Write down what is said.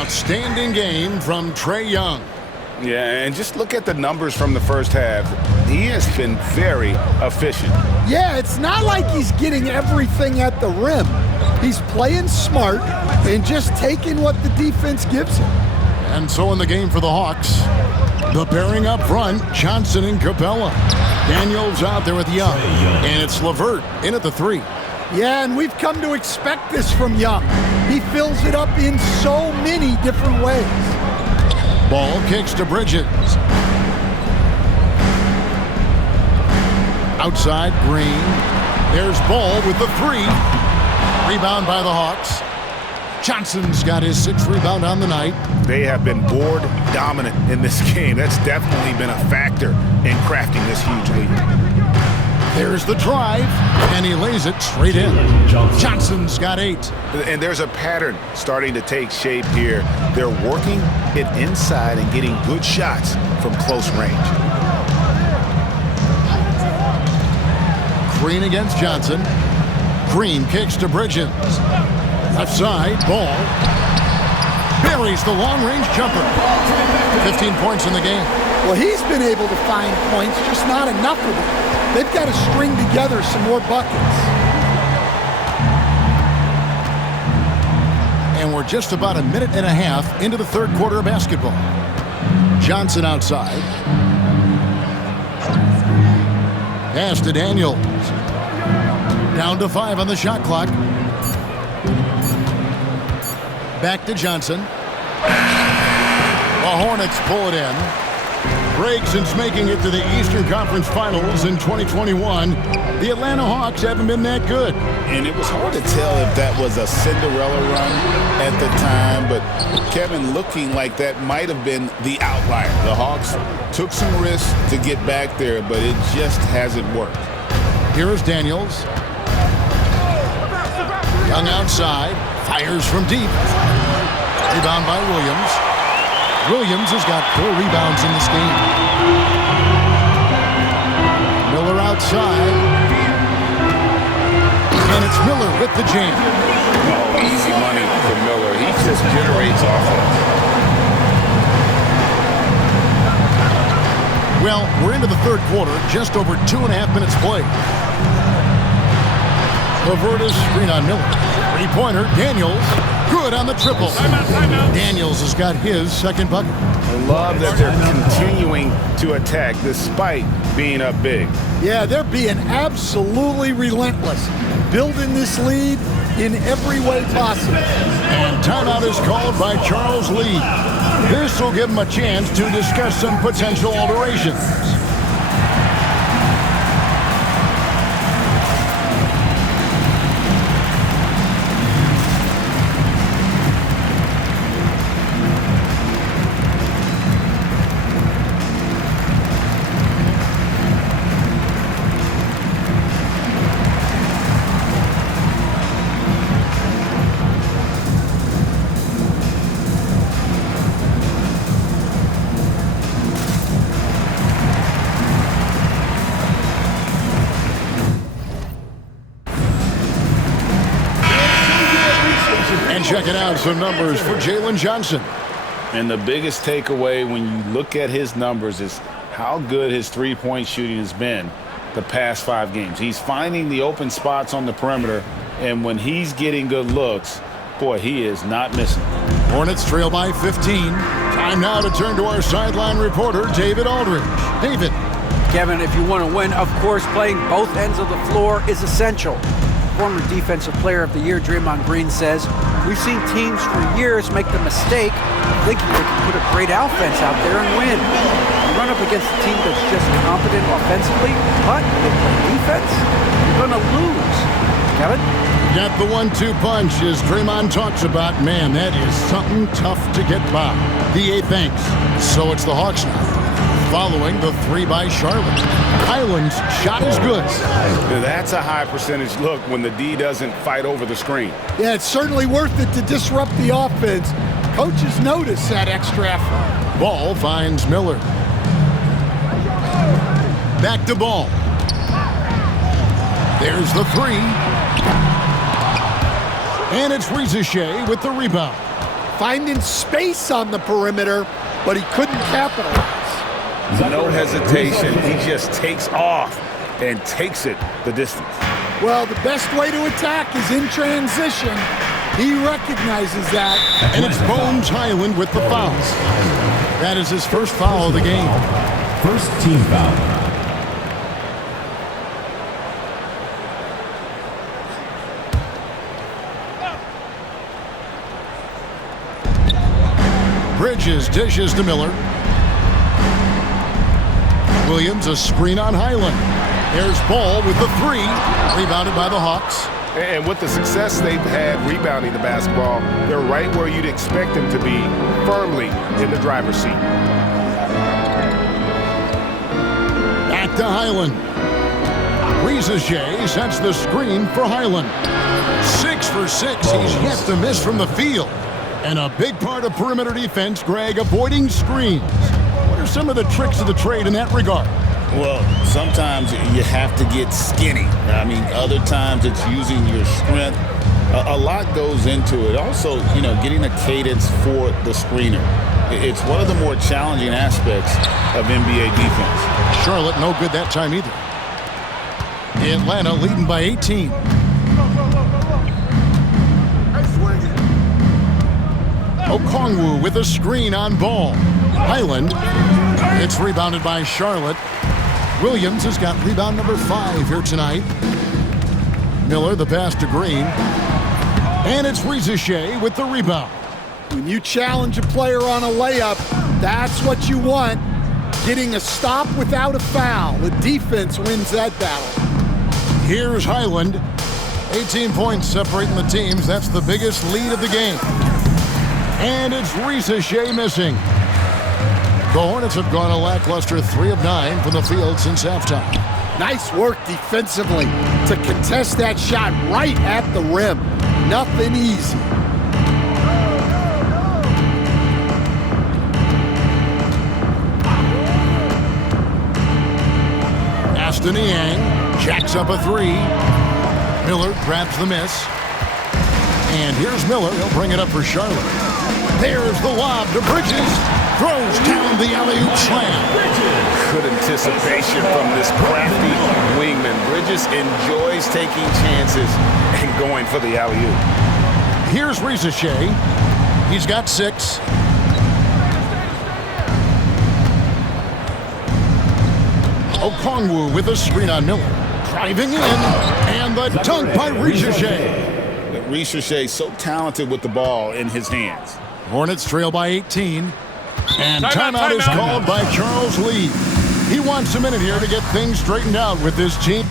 outstanding game from Trae Young. Yeah, and just look at the numbers from the first half. He has been very efficient. Yeah, it's not like he's getting everything at the rim. He's playing smart and just taking what the defense gives him. And so in the game for the Hawks, the pairing up front, Johnson and Capella. Daniels out there with Young. And it's LeVert in at the 3. Yeah, and we've come to expect this from Young. He fills it up in so many different ways. Ball kicks to Bridges. Outside, Green. There's Ball with the 3. Rebound by the Hawks. Johnson's got his 6th rebound on the night. They have been board dominant in this game. That's definitely been a factor in crafting this huge lead. There's the drive, and he lays it straight in. Johnson's got 8. And there's a pattern starting to take shape here. They're working it inside and getting good shots from close range. Green against Johnson. Green kicks to Bridges. Left side, Ball. Buries the long-range jumper. 15 points in the game. Well, he's been able to find points, just not enough of them. They've got to string together some more buckets. And we're just about a minute and a half into the third quarter of basketball. Johnson outside. Pass to Daniels. Down to 5 on the shot clock. Back to Johnson. The Hornets pull it in. Break since making it to the Eastern Conference Finals in 2021. The Atlanta Hawks haven't been that good. And it was hard to tell if that was a Cinderella run at the time, but Kevin, looking like that might have been the outlier. The Hawks took some risks to get back there, but it just hasn't worked. Here is Daniels. Young outside, fires from deep. Rebound by Williams. Williams has got 4 rebounds in this game. Miller outside. And it's Miller with the jam. Oh, easy money for Miller. He just generates offense. Well, we're into the third quarter, just over 2.5 minutes played. LeVert is screen on Miller. 3-pointer, Daniels. Good on the triple. Timeout. Daniels has got his 2nd bucket. I love that they're continuing to attack despite being up big. Yeah, they're being absolutely relentless, building this lead in every way possible. And timeout is called by Charles Lee. This will give him a chance to discuss some potential alterations. Checking out some numbers for Jalen Johnson. And the biggest takeaway when you look at his numbers is how good his three-point shooting has been the past 5 games. He's finding the open spots on the perimeter, and when he's getting good looks, boy, he is not missing. Hornets trail by 15. Time now to turn to our sideline reporter, David Aldridge. David. Kevin, if you want to win, of course, playing both ends of the floor is essential. Former Defensive Player of the Year Draymond Green says, "We've seen teams for years make the mistake of thinking they can put a great offense out there and win. You run up against a team that's just competent offensively, but they play defense, you're going to lose." Kevin? Got the 1-2 punch as Draymond talks about, man, that is something tough to get by. D.A. thanks. So it's the Hawks now, following the 3 by Charlotte. Highland's shot is good. That's a high percentage look when the D doesn't fight over the screen. Yeah, it's certainly worth it to disrupt the offense. Coaches notice that extra effort. Ball finds Miller. Back to Ball. There's the 3. And it's Riza Shea with the rebound. finding space on the perimeter, but he couldn't capitalize. No hesitation. He just takes off and takes it the distance. Well, the best way to attack is in transition. He recognizes that. And it's Bones Hyland with the fouls. That is his first foul of the game. First team foul. Bridges dishes to Miller. Williams, a screen on Hyland. There's Ball with the three. Rebounded by the Hawks. And with the success they've had rebounding the basketball, they're right where you'd expect them to be, firmly in the driver's seat. Back to Hyland. Risacher sets the screen for Hyland. 6 for 6. He's yet to miss from the field. And a big part of perimeter defense, Greg, avoiding screens. What are some of the tricks of the trade in that regard? Well, sometimes you have to get skinny. I mean, other times it's using your strength. A lot goes into it. Also, getting a cadence for the screener. It's one of the more challenging aspects of NBA defense. Charlotte no good that time either. Atlanta leading by 18. Okongwu with a screen on Ball. Hyland. It's rebounded by Charlotte. Williams has got rebound number 5 here tonight. Miller the pass to Green. And it's Risacher with the rebound. When you challenge a player on a layup, that's what you want. Getting a stop without a foul. The defense wins that battle. Here's Hyland. 18 points separating the teams. That's the biggest lead of the game. And it's Risacher missing. The Hornets have gone a lackluster 3 of 9 from the field since halftime. Nice work defensively to contest that shot right at the rim. Nothing easy. Aston Niang jacks up a 3. Miller grabs the miss. And here's Miller. He'll bring it up for Charlotte. There's the lob to Bridges. Throws down the alley-oop slam. Good anticipation from this crafty wingman. Bridges enjoys taking chances and going for the alley-oop. Here's Risacher. He's got 6. Okongwu with a screen on Miller. Driving in. And the dunk by Risacher. Risacher so talented with the ball in his hands. Hornets trail by 18. And timeout is called by Charles Lee. He wants a minute here to get things straightened out with this team.